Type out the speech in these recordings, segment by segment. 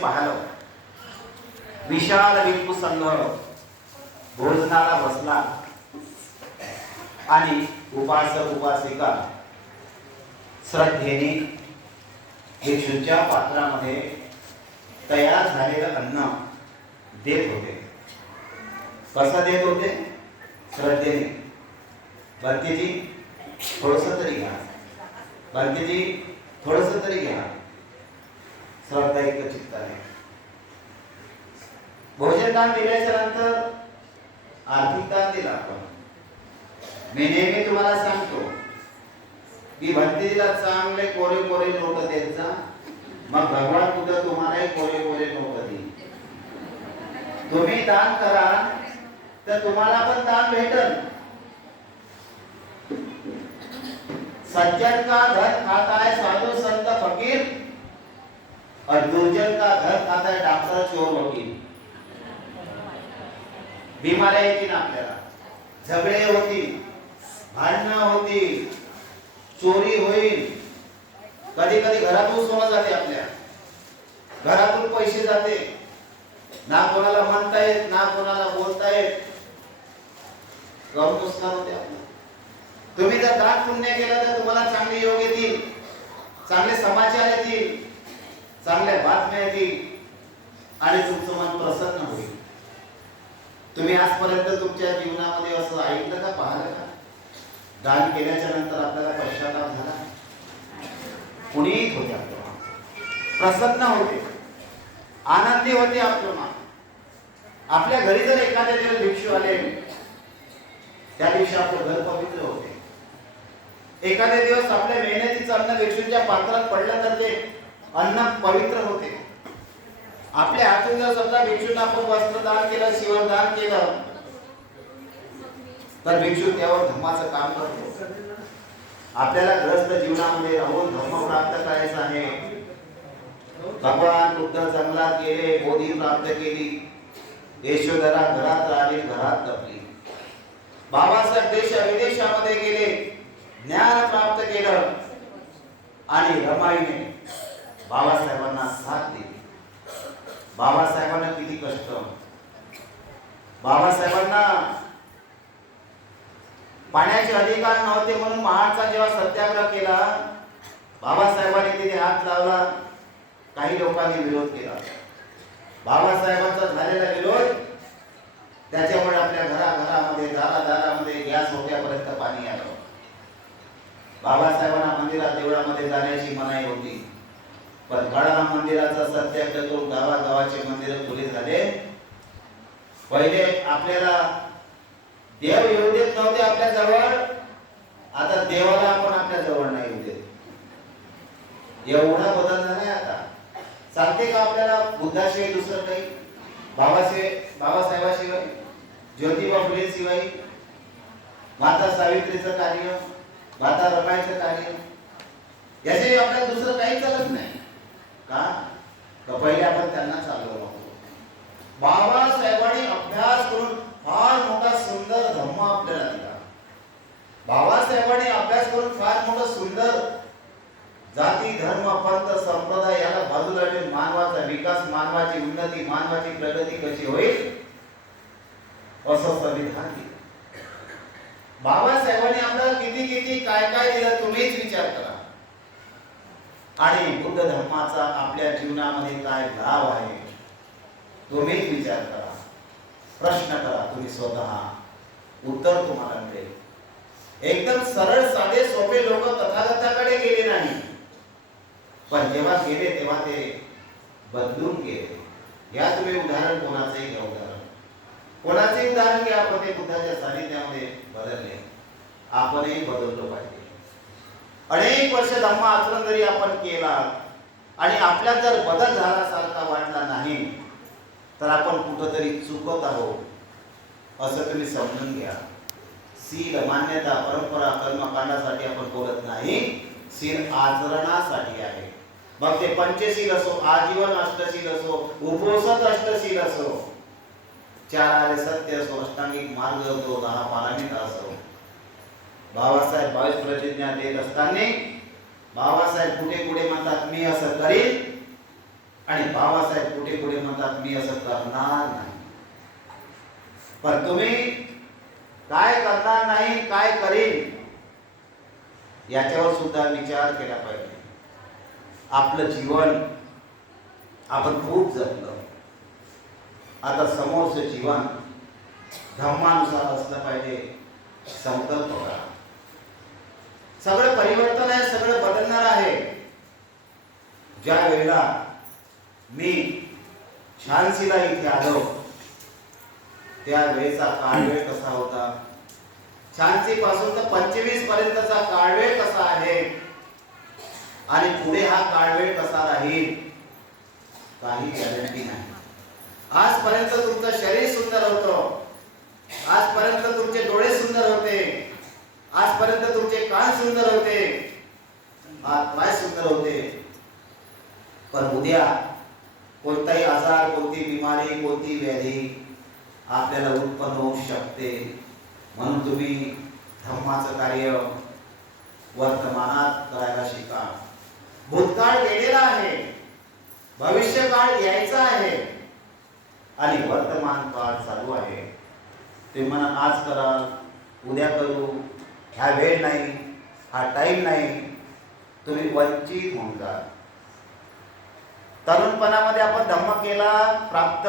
पाहिलं. विशाल बिंदू संघ भोजनाला बसला. आणि उपासक उपासिका श्रद्धेने भिक्षूच्या पात्रामध्ये तयार झालेलं अन्न देत होते. कसं देत होते? श्रद्धेने. भरतीजी थोडस तरी घ्या. भरतीजी थोडस तरी घ्या. श्रद्धा एक चित्ताने. भोजन दान दिल्याच्या नंतर आर्थिक दान दिला आपण. मी नेहमी तुम्हाला सांगतो की भक्तीला चांगले कोरे कोरे नोट देत जा मग भगवान बुद्ध तुम्हालाही कोरे कोरे नोट देईल. तुम्ही दान करा तर तुम्हाला पण दान भेटल. सज्जन का धन खाता है साधु संत फकीर? और गुर्जर का घर खाता है डॉक्टर चोर वकील। बिमाऱ्या येतील आपल्याला? झगडे होतील भांडणं होतील चोरी होईल. कधी कधी घरातून सोनं जाते आपल्या. घरातून पैसे जाते. ना कोणाला म्हणता येत ना कोणाला बोलता येत. नुकसान होते आपलं. तुम्ही जर दान पुण्य केलं तर तुम्हाला चांगले योग येतील चांगले समाचार येतील. चांगल्या बातम्या येतील आणि तुमचं मन प्रसन्न होईल. तुम्ही आजपर्यंत तुमच्या जीवनामध्ये असं ऐकलं का पाहिलं का? दान केल्याच्यानंतर आपल्याला पश्चाताप झाला? कुणीही होते आपलं प्रसन्न होते. आनंदी होते आपलं मान आपल्या घरी जर एखाद्या दिवस भिक्षू आले त्या दिवशी आपलं घर पवित्र होते. एखाद्या दिवस आपल्या मेहनतीचं अन्न भिक्षूंच्या पात्रात पडलं तर ते अन्न पवित्र होते. आपल्या हातून जर समजा भिक्षूंना आपण वस्त्रदान केलं शिवदान केलं तर भिक्षू त्यावर धम्माचं काम करतो. आपल्याला ग्रस्त जीवनामध्ये राहून धर्म प्राप्त करायचं आहे. भगवान बुद्ध जंगलात गेले बोधी प्राप्त केली. यशोधरा घरात राहिली घरात जपली. बाबासाहेब देश विदेशामध्ये गेले ज्ञान प्राप्त केलं आणि रमाईने बाबासाहेबांना साथ दिली. बाबासाहेबांना किती कष्ट. बाबासाहेबांना पाण्याचे अधिकार नव्हते म्हणून महाडचा जेव्हा सत्याग्रह केला बाबासाहेबांनी तिथे हात लावला काही लोकांनी विरोध केला. बाबासाहेबांचा झालेला विरोध त्याच्यामुळे आपल्या घराघरामध्ये दारा दारामध्ये गॅस होत्यापर्यंत पाणी आलं. बाबासाहेबांना मंदिरात देवळामध्ये जाण्याची मनाई होती. पण मंदिराचा सत्याग्रह करून गावागावाचे मंदिर खुले झाले. पहिले आपल्याला देव येऊ देत नव्हते आपल्या जवळ आता देवाला आपण आपल्या जवळ नाही येऊ देत. एवढा बदल झालाय आता. चालते का आपल्याला बुद्धाशिवाय दुसरं काही? बाबाशिवाय बाबासाहेबाशिवाय? ज्योतिबा फुले शिवाय माता सावित्रीचं कार्य माता रमाईचं कार्य. याशिवाय आपल्याला दुसरं काही चालत नाही. का? तर पहिले आपण त्यांना चाललो नव्हतो बाबासाहेबांनी अभ्यास करून फार मोठा सुंदर धम्म आपल्याला दिला. बाबासाहेबांनी अभ्यास करून फार मोठा सुंदर जाती धर्म पंथ संप्रदाय याला बाजूला ठेवून मानवाचा विकास मानवाची उन्नती मानवाची प्रगती कशी होईल? असं संविधान दिलं बाबासाहेबांनी आपल्याला किती किती काय काय दिलं तुम्हीच विचार करा. आणि बुद्ध धर्माचा आपल्या जीवनामध्ये काय लाभ आहे तुम्हीच विचार करा. प्रश्न करा तुम्ही स्वतः. उत्तर तुम्हाला मिळेल. एकदम सरळ साधे सोपे लोक तथागताकडे गेले नाही. पण जेव्हा गेले तेव्हा ते बदलून गेले. या तुम्ही उदाहरण कोणाचंही घ्या उदाहरण. कोणाचंही उदाहरण घ्या आपण ते बुद्धाच्या सानिध्यामध्ये बदलले. आपणही बदललो पाहिजे. अनेक वर्ष धम्म आचरण जरी आपण केला आणि आपल्यात जर बदल झाल्यासारखा वाटला नाही तर आपण कुठंतरी चुकत आहोत असं तुम्ही समजून घ्या. सील मान्यता परंपरा कर्मकांडासाठी आपण बोलत नाही सील आचरणासाठी आहे. मग ते पंचशील असो आजीवन अष्टशील असो उपोसत अष्टशील असो चार आले सत्य असो अष्टांगिक मार्ग असो दहा पारामिता असो बाबासाहेब बावीस प्रतिज्ञा देत असताना बाबासाहेब कुठे कुठे म्हणतात मी असं करीन आणि बाबासाहेब कुठे कुठे म्हणतात मी असं करणार नाही पण तुम्ही काय करणार नाही काय करीन याच्यावर सुद्धा विचार केला पाहिजे. आपलं जीवन आपण खूप जपलं. आता समोरचं जीवन धर्मानुसार असलं पाहिजे संकल्प करा. सगळं परिवर्तन आहे सगळं बदलणार आहे. ज्या वेळेला मी झान्सीला इथे आलो त्या वेळेचा काळवेळ कसा होता? छानशी पासून तर पंचवीस पर्यंतचा काळवेळ कसा आहे? आणि पुढे हा काळवेळ कसा राहील? काही गॅरंटी नाही. आजपर्यंत तुमचं शरीर सुंदर होतं. आजपर्यंत तुमचे डोळे सुंदर होते. आजपर्यंत तुमचे कान सुंदर होते. हात पाय सुंदर होते. पण उद्या कोणताही आजार कोणती बिमारी कोणती व्याधी आपल्याला उत्पन्न होऊ शकते. म्हणून तुम्ही धर्माचं कार्य वर्तमानात करायला शिका. भूतकाळ गेलेला आहे. भविष्य काळ यायचा आहे. आणि वर्तमान काळ चालू आहे. ते म्हणा आज कराल उद्या करू ह्या वेळ नाही हा टाईम नाही तुम्ही वंचित होऊन जा. तरुणपणामध्ये आपण धम्म केला प्राप्त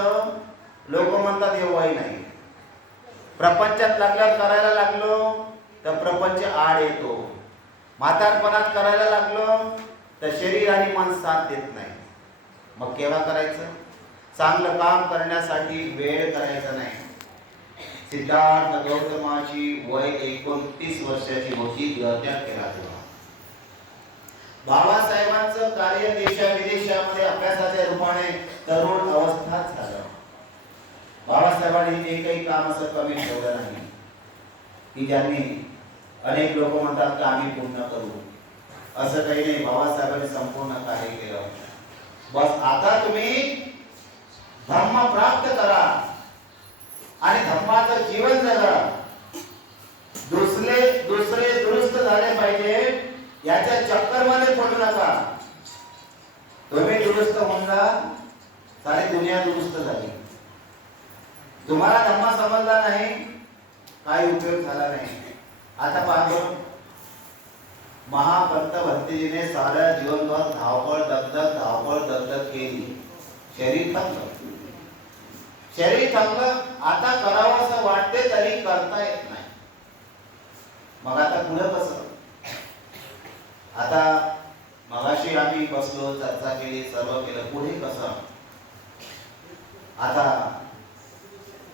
लोक म्हणतात हे नाही. प्रपंचात लागल्यावर करायला लागलो तर प्रपंच आड येतो. म्हातारपणात करायला लागलो तर शरीर आणि मन साथ देत नाही. मग केव्हा करायचं? चांगलं काम करण्यासाठी वेळ करायचा नाही. सिद्धार्थ गौतमाची वय एकोणतीस वर्षाची होती त्याग केला तेव्हा बाबासाहेबांचं कार्य देशा विदेशामध्ये अभ्यासाच्या रूपाने तरुण अवस्थात झालं. बाबासाहेबांनी जे काही काम असं कमी ठेवलं नाही की ज्यांनी अनेक लोक म्हणतात की आम्ही पूर्ण करू. असं काही नाही बाबासाहेबांनी संपूर्ण कार्य केलं बस आता तुम्ही धर्म प्राप्त करा. आणि धम्माचं जीवन जगा दुसरे दुसरे दुरुस्त झाले पाहिजे याच्या चक्करमध्ये पडू नका. तुम्ही दुरुस्त होऊन जा सारी दुनिया दुरुस्त झाली. तुम्हाला धम्मा समजला नाही काही उपयोग झाला नाही. आता पाहतो महापंत भक्तीजीने साऱ्या जीवनभर धावपळ दगदग धावपळ दगदग केली. शरीर थकलं शरीर थकलं आता करावं असं वाटते तरी करता येत नाही. मग आता पुढं कसं? आता मगाशी आम्ही बसलो चर्चा केली सर्व केलं पुढे कसं? आता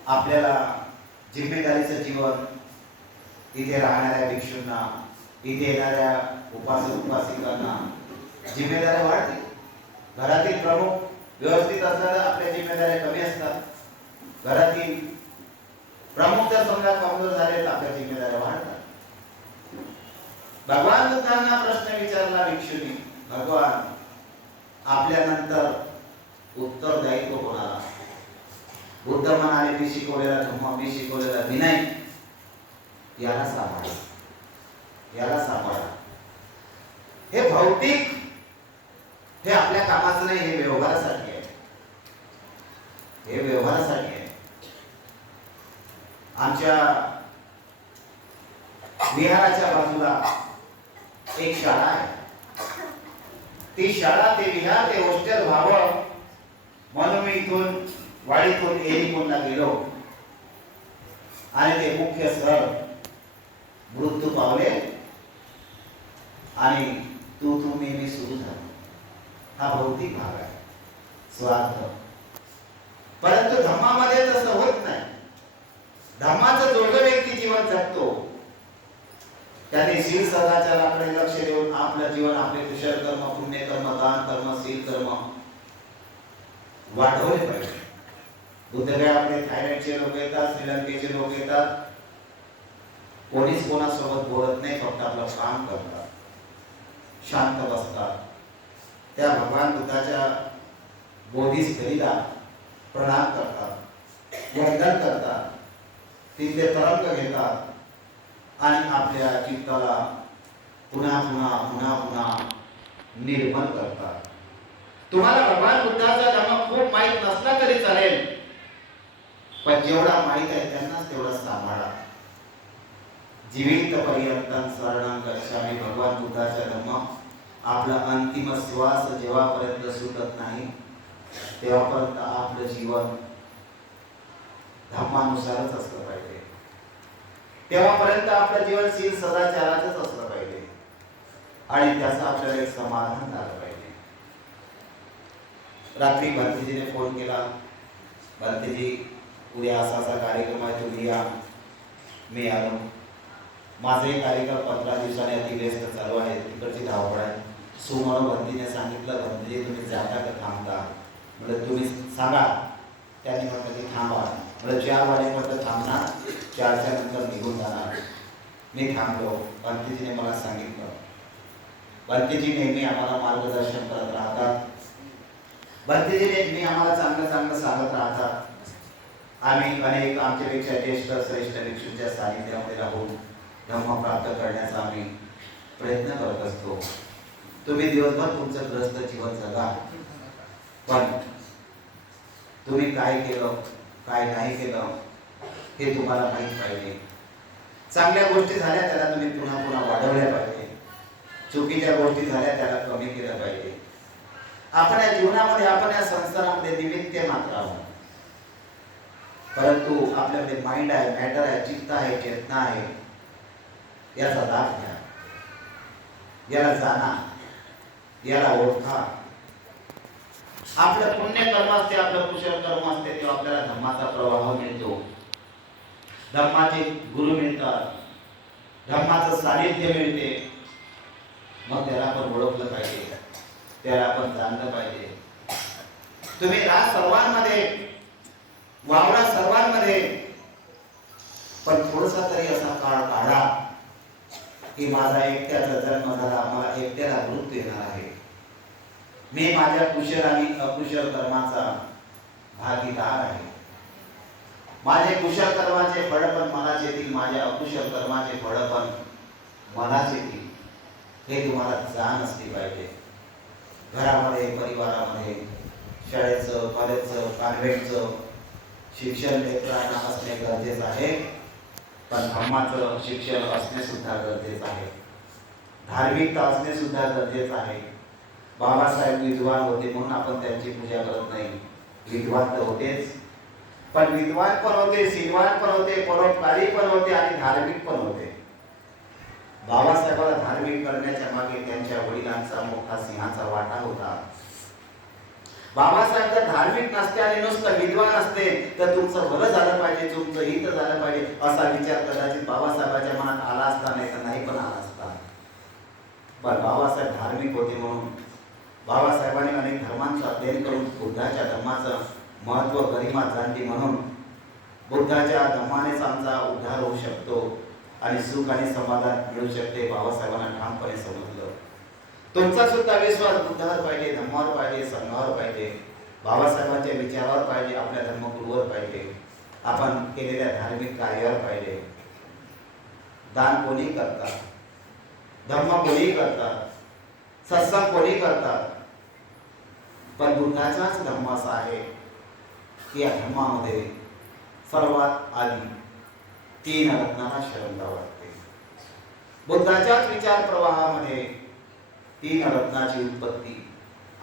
आपल्याला जिम्मेदारीचं जीवन इथे राहणाऱ्या भिक्षूंना इथे येणाऱ्या उपासक उपासिकांना जिम्मेदाऱ्या वाढतील. घरातील प्रमुख व्यवस्थित असणाऱ्या आपल्या जिम्मेदाऱ्या कमी घरातील प्रमुख जर समजा कमजोर झाले तर आपल्या जिम्मेदाऱ्या वाढतात. भगवान बुद्धांना प्रश्न विचारला भिक्षुनी भगवान आपल्यानंतर उत्तरदायित्व कोणाला बुद्ध म्हणाले मी शिकवलेला धम्म मी शिकवलेला विनय याला सांभाळा. याला सांभाळा. हे भौतिक हे आपल्या कामाचं नाही हे व्यवहारासाठी आहे. हे व्यवहारासाठी आहे. आमच्या विहाराच्या बाजूला एक शाळा आहे. ती शाळा ते विहार ते हॉस्टेल व्हावं म्हणून मी इथून वाडीतून एरिकोनला गेलो. आणि ते मुख्य सर मृत्यू पावले आणि तू तू मी मी सुरू झालो. हा भौतिक भाग आहे. स्वार्थ. परंतु धम्मामध्ये तसं होत नाही. धामाचं जोडं व्यक्ती जीवन जगतो. त्याने शील सदाचाराकडे लक्ष देऊन आपलं जीवन आपले कुशल कर्म पुण्य कर्म दान कर्म शील कर्म वाढवले पाहिजे. बुद्ध आपले थायलंडचे लोक येतात श्रीलंकेचे लोक येतात. कोणीच कोणासोबत बोलत नाही फक्त आपलं काम करतात. शांत बसतात. त्या भगवान बुद्धाच्या बोधिस्थलीला प्रणाम करतात. वंदन करतात. तिथले तरंग घेतात. आणि आपल्या चित्ताला पुन्हा पुन्हा पुन्हा पुन्हा निर्मल करतात. तुम्हाला भगवान बुद्धाचा धर्म खूप माहीत नसला तरी चालेल. पण जेवढा माहीत आहे त्यांनाच तेवढा सांभाळा. जिवित पर्यंत शरणं गच्छामी भगवान बुद्धाचा धर्म आपला अंतिम श्वास जेव्हापर्यंत सुटत नाही तेव्हापर्यंत आपलं जीवन धर्मानुसारच असलं पाहिजे. तेव्हापर्यंत आपलं जीवन शील सदाचाराचंच असलं पाहिजे. आणि त्याचं आपल्याला एक समाधान झालं पाहिजे. रात्री भारतीजीने फोन केला. भारतीजी उद्या असा असा कार्यक्रम आहे तुम्ही या. मी आलो. माझे कार्यक्रम पंधरा दिवसाने अति व्यस्त चालू आहे. तिकडची धावपळ आहे. सुमन भंतीने सांगितलं भंतीजी तुम्ही जाता का थांबता? म्हणजे तुम्ही सांगा. त्यांनी म्हटलं की थांबा. मला चार वाजेपर्यंत थांबणार चारच्या नंतर निघून जाणार. मी थांबलो. भंतीजीने मला सांगितलं. भंतीजी नेहमी आम्हाला मार्गदर्शन करत राहतात. भंतीजी नेहमी आम्हाला चांगलं चांगलं सांगत राहतात. आम्ही अनेक आमच्यापेक्षा ज्येष्ठ श्रेष्ठ भिक्षूंच्या सानिध्यामध्ये राहून धम्म प्राप्त करण्याचा आम्ही प्रयत्न करत असतो. तुम्ही दिवसभर तुमचं ग्रस्त जीवन जगा. पण तुम्ही काय केलं? काय नाही केलं हे तुम्हाला माहीत पाहिजे. चांगल्या गोष्टी झाल्या त्याला तुम्ही पुन्हा पुन्हा वाढवल्या पाहिजे. चुकीच्या गोष्टी झाल्या त्याला कमी केलं पाहिजे. आपण या जीवनामध्ये आपण या संसारामध्ये निमित्त मात्र आहोत. परंतु आपल्याकडे माइंड आहे मॅटर आहे चित्त आहे चेतना आहे. याचा लाभ घ्या. याला जाणा याला ओळखा. आपलं पुण्य कर्म असते आपलं कुशल कर्म असते तेव्हा आपल्याला धर्माचा प्रवाह मिळतो. धर्माचे गुरु मिळतात. धर्माचं सानिध्य मिळते. मग त्याला आपण ओळखलं पाहिजे. त्याला आपण जाणलं पाहिजे. तुम्ही राज सर्वांमध्ये वावरा सर्वांमध्ये पण थोडसा तरी असा काळ काढा की माझा एकट्याचा जन्म झाला मला एकट्याला मृत्यू येणार आहे. मी माझ्या कुशल आणि अकुशल कर्माचा भागीदार आहे. माझे कुशल कर्माचे फळ पण मलाच येतील माझ्या अकुशल कर्माचे फळ पण मलाच येतील. हे तुम्हाला जाण असली पाहिजे. घरामध्ये परिवारामध्ये शाळेचं कॉलेजचं कॉन्व्हेंटचं शिक्षण लेकरांना असणे गरजेचं आहे. पण धर्माचं शिक्षण असणे सुद्धा गरजेचं आहे. धार्मिकता असणे सुद्धा गरजेचं आहे. बाबासाहेब विद्वान होते म्हणून आपण त्यांची पूजा करत नाही. विद्वान तर होतेच. पण विद्वान पण होते श्रीमान पण होते परोपकारी पण होते आणि धार्मिक पण होते. बाबासाहेबाला धार्मिक करण्याच्या मागे त्यांच्या वडिलांचा मोठा सिंहाचा वाटा होता. बाबासाहेब जर धार्मिक नसते आणि नुसतं विद्वान असते तर तुमचं भलं झालं पाहिजे तुमचं हित झालं पाहिजे असा विचार कदाचित बाबासाहेबाच्या मनात आला असता नाही तर नाही पण आला असता. पण बाबासाहेब धार्मिक होते म्हणून बाबासाहेबांनी अनेक धर्मांचं अध्ययन करून बुद्धाच्या धर्माचं महत्त्व गरिमा जाणली म्हणून बुद्धाच्या धर्मानेच आमचा उद्धार होऊ शकतो आणि सुख आणि समाधान मिळू शकते बाबासाहेबांना ठामपणे समजलं. तुमचा सुद्धा विश्वास बुद्धावर पाहिजे धर्मावर पाहिजे संघावर पाहिजे बाबासाहेबांच्या विचारावर पाहिजे आपल्या धर्मगुरूवर पाहिजे. आपण केलेल्या धार्मिक कार्यावर पाहिजे. दान कोणी करतात? धर्म कोणी करतात? सत्संग कोणी करतात? पण बुद्धाचाच धर्म असा आहे की या धर्मामध्ये सर्वात आधी तीन रत्नाला शरण जावं लागते. बुद्धाच्याच विचार प्रवाहामध्ये तीन रत्नाची उत्पत्ती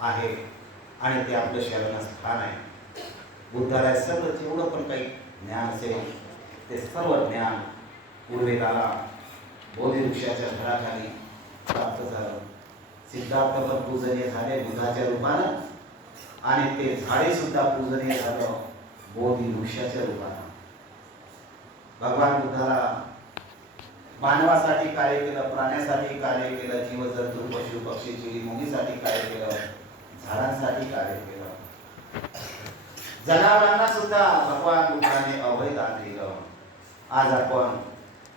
आहे आणि ते आपलं शरणस्थान आहे. बुद्धाला सर्व जेवढं पण काही ज्ञान असेल ते सर्व ज्ञान पूर्वेकाला बोधिवृक्षाच्या घराखाली प्राप्त झालं. सिद्धार्थ पण पूजनीय झाले बुद्धाच्या रूपानं आणि ते झाडे सुद्धा पूजनीय झालं बोधी वृक्षाच्या रूपानं भगवान बुद्धाला मानवासाठी कार्य केलं प्राण्यासाठी कार्य केलं जीवजंतू पशु पक्षी चिडी मुंगीसाठी कार्य केलं झाडांसाठी कार्य केलं. जनावरांना सुद्धा भगवान बुद्धाने अभय दिलं. आज आपण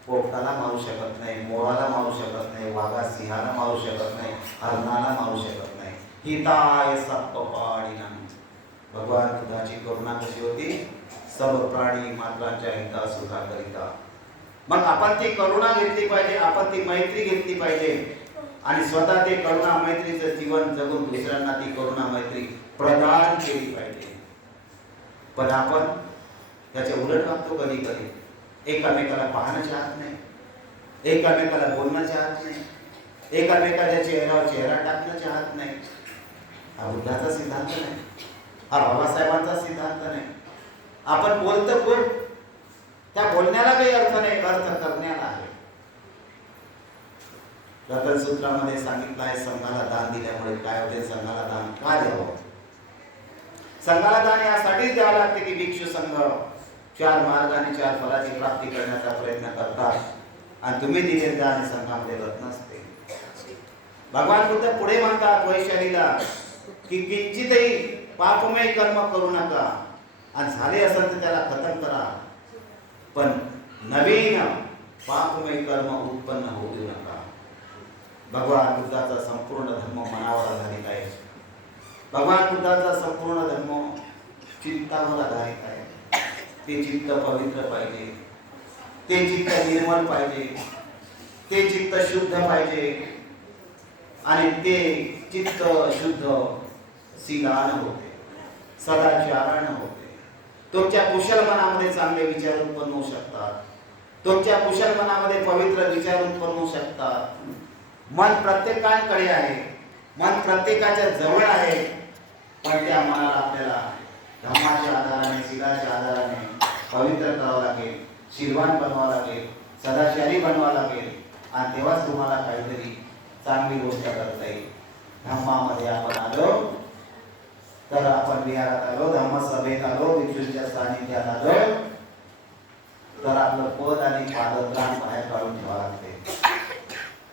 पोपटाला मारू शकत नाही मोराला मारू शकत नाही वाघा सिंहाला मारू शकत नाही हरणाला मारू शकत नाही. हिताय सप्पाडी भगवान बुद्धाची करुणा कशी होती? सर्व प्राणी मात्रांच्या हिता सुद्धा करिता. मग आपण ती करुणा घेतली पाहिजे आपण ती मैत्री घेतली पाहिजे. आणि स्वतः ते करुणा मैत्रीचं जीवन जगून दुसऱ्यांना ती करुणा मैत्री प्रदान केली पाहिजे. पण आपण त्याचे उलट वागतो कधी कधी. एकामेकाला पाहणं चाहत नाही. एकामेकाला बोलणं चाहत नाही. एकामेकाच्या चेहऱ्यावर चेहरा टाकणं चाहत नाही. हा बुद्धाचा सिद्धांत नाही. हा बाबासाहेबांचा सिद्धांत नाही. आपण बोलतो खूप त्या बोलण्याला काही अर्थ नाही अर्थ करण्याला आहे. रतन सूत्रामध्ये सांगितलं आहे संघाला दान दिल्यामुळे काय होते? संघाला दान का द्यावं? संघाला दान यासाठीच द्यावं लागते की भिक्षू संघ चार मार्गाने चार फलाची प्राप्ती करण्याचा प्रयत्न करतात. आणि तुम्ही दिलेले दान संघामध्ये रत्न नसते. भगवान बुद्ध पुढे म्हणतात वैशालीला की किंचितही पापमय कर्म करू नका. आणि झाले असेल तर त्याला खतम करा. पण नवीन पापमय कर्म उत्पन्न होऊ देऊ नका. भगवान बुद्धाचा संपूर्ण धर्म मनावर आधारित आहे. भगवान बुद्धाचा संपूर्ण धर्म चिंतावर आधारित आहे. ते चित्त पवित्र पाहिजे. ते चित्त निर्मल पाहिजे. ते चित्त शुद्ध पाहिजे. आणि ते चित्त शुद्ध शीलान होते. सदाचारण होते. तुमच्या कुशल मनामध्ये चांगले विचार उत्पन्न होऊ शकतात. तुमच्या कुशल मनामध्ये पवित्र विचार उत्पन्न होऊ शकतात. मन प्रत्येकाकडे आहे. मन प्रत्येकाच्या जवळ आहे. पण त्या मनाला आपल्याला धर्माच्या आधाराने शिलाच्या आधाराने पवित्र करावं लागेल. शिरवान बनवावं लागेल. सदाचारी बनवावं लागेल. आणि तेव्हाच तुम्हाला काहीतरी चांगली गोष्ट करता येईल. धम्मामध्ये आपण आलो तर आपण विहारात आलो धम्मसभेत आलो विष्णूच्या सानिध्यात आलो. तर आपलं पद आणि पादत्राण बाहेर काढून ठेवा लागते.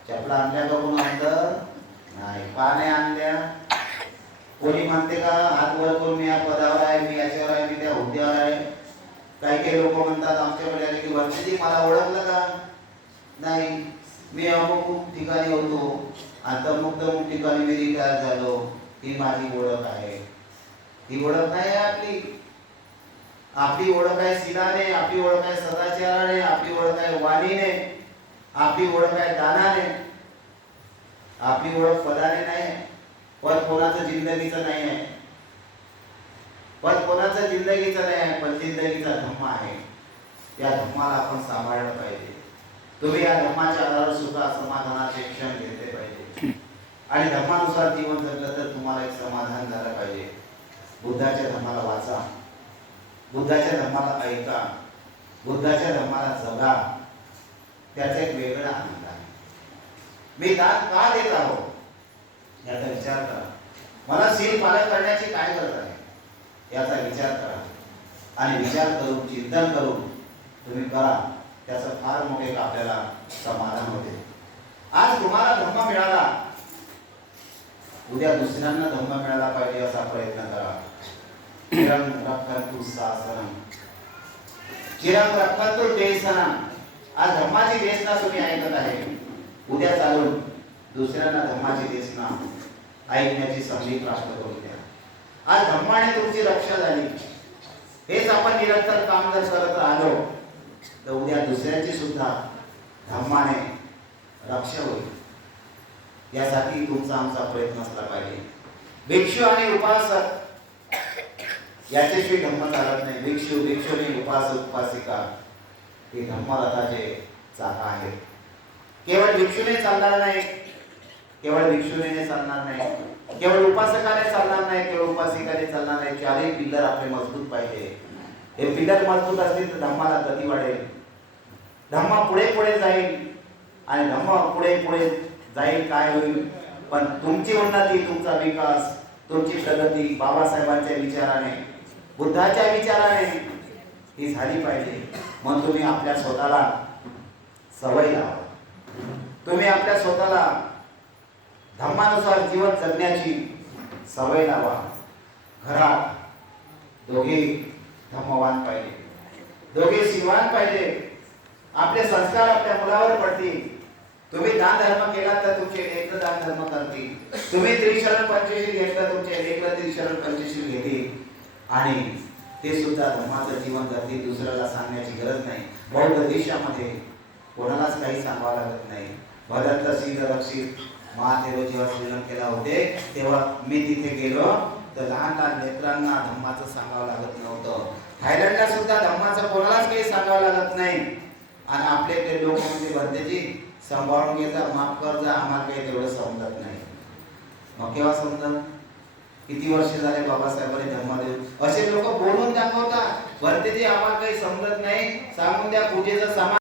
चपला आणल्या का कोण आणलं नाही. पाने आणल्या. कोणी म्हणते का हात वर करून मी या पदावर आहे मी याच्यावर आहे मी त्या हुद्द्यावर आहे. काही काही लोक म्हणतात आमच्याकडे आले की वर्षी मला ओळखलं का? नाही. मी अमुक ठिकाणी होतो. आणि मुक्त ठिकाणी मी रिटायर झालो. ही माझी ओळख आहे. ही ओळख नाही आहे आपली. आपली ओळख आहे शिलाने आपली ओळख आहे सदाचाराने आपली ओळख आहे वाणीने आपली ओळख आहे दानाने. आपली ओळख पदाने नाही पद कोणाचं जिंदगीचं नाही आहे. पद कोणाचं जिंदगीचं नाही आहे पण जिंदगीचा धम्मा आहे. या धम्माला आपण सांभाळलं पाहिजे. तुम्ही या धम्माच्या आधारावर सुद्धा समाधानाचे क्षण घेतले पाहिजे. आणि धम्मानुसार जीवन जगलं तर तुम्हाला एक समाधान झालं पाहिजे. बुद्धाच्या धर्माला वाचा. बुद्धाच्या धर्माला ऐका. बुद्धाच्या धर्माला जगा. त्याचा एक वेगळा आनंद आहे. मी दान का देत आहो? याचा विचार करा. मला सील पालन करण्याची काय गरज आहे? याचा विचार करा. आणि विचार करून चिंतन करून तुम्ही करा. त्याचं फार मोठे एक आपल्याला समाधान होते. आज तुम्हाला धर्म मिळाला. उद्या दुसऱ्यांना धर्म मिळाला पाहिजे असा प्रयत्न करा. चिरं रक्षन्तु शासनम चिरं रक्षन्तु देशनम आज धर्माची देशना तुम्ही ऐकत आहे. उद्या चालून दुसऱ्यांना धर्माची देशना ऐकण्याची संधी प्राप्त करून द्या. आज धर्माने तुमची रक्षा झाली. हेच आपण निरंतर काम जर करत आलो तर उद्या दुसऱ्याची सुद्धा धर्माने रक्षा होईल. यासाठी तुमचा आमचा प्रयत्न असला पाहिजे. भिक्षू आणि उपासक याच्याशी धम्म चालत नाही. भिक्षू भिक्षुनी उपास उपासिका हे धम्मरथाचे चाका आहेत. केवळ भिक्षूने चालणार नाही केवळ भिक्षुने चालणार नाही केवळ उपासकाने चालणार नाही केवळ उपासिकाने चालणार नाही चारही पिल्लर आपले मजबूत पाहिजे. हे पिल्लर मजबूत असतील तर धम्माला गती वाढेल. धम्मा पुढे पुढे जाईल आणि धम्मा पुढे पुढे जाईल काय होईल? पण तुमची उन्नती तुमचा विकास तुमची प्रगती बाबासाहेबांच्या विचाराने बुद्धाच्या विचाराने ही झाली पाहिजे. मग तुम्ही आपल्या स्वतःला सवय लावा. तुम्ही आपल्या स्वतःला धर्मानुसार जीवन जगण्याची सवय लावा. घरात दोघे धम्मवान पाहिजे. दोघे शिवान पाहिजे. आपले संस्कार आपल्या मुलावर पडतील. तुम्ही दान धर्म केला तर तुमचे लेकर दान धर्म करतील. तुम्ही त्रिशरण पंचशील घेतलं तुमचे लेकर त्रिशरण पंचशील घेतील. आणि ते सुद्धा धर्माचं जीवन जगतील दुसऱ्याला सांगण्याची गरज नाही बौद्ध देशामध्ये कोणालाच काही सांगावं लागत नाही. भदंत सिंह रक्षित महादेव जेव्हा श्रीलंकेला होते तेव्हा मी तिथे गेलो तर लहान लहान लेकरांना धम्माचं सांगावं लागत नव्हतं. थायलंडला सुद्धा धम्माचं कोणालाच काही सांगावं लागत नाही. आणि आपले ते लोक म्हणजे भरतेजी सांभाळून घे जा माफ कर जा आम्हाला काही तेवढं समजत नाही. मग केव्हा समजत किती वर्ष झाले बाबासाहेबांनी धम्म देऊ असे लोक बोलून दाखवतात. भरतेजी आम्हाला काही समजत नाही. सांगून द्या पूजेचं सामान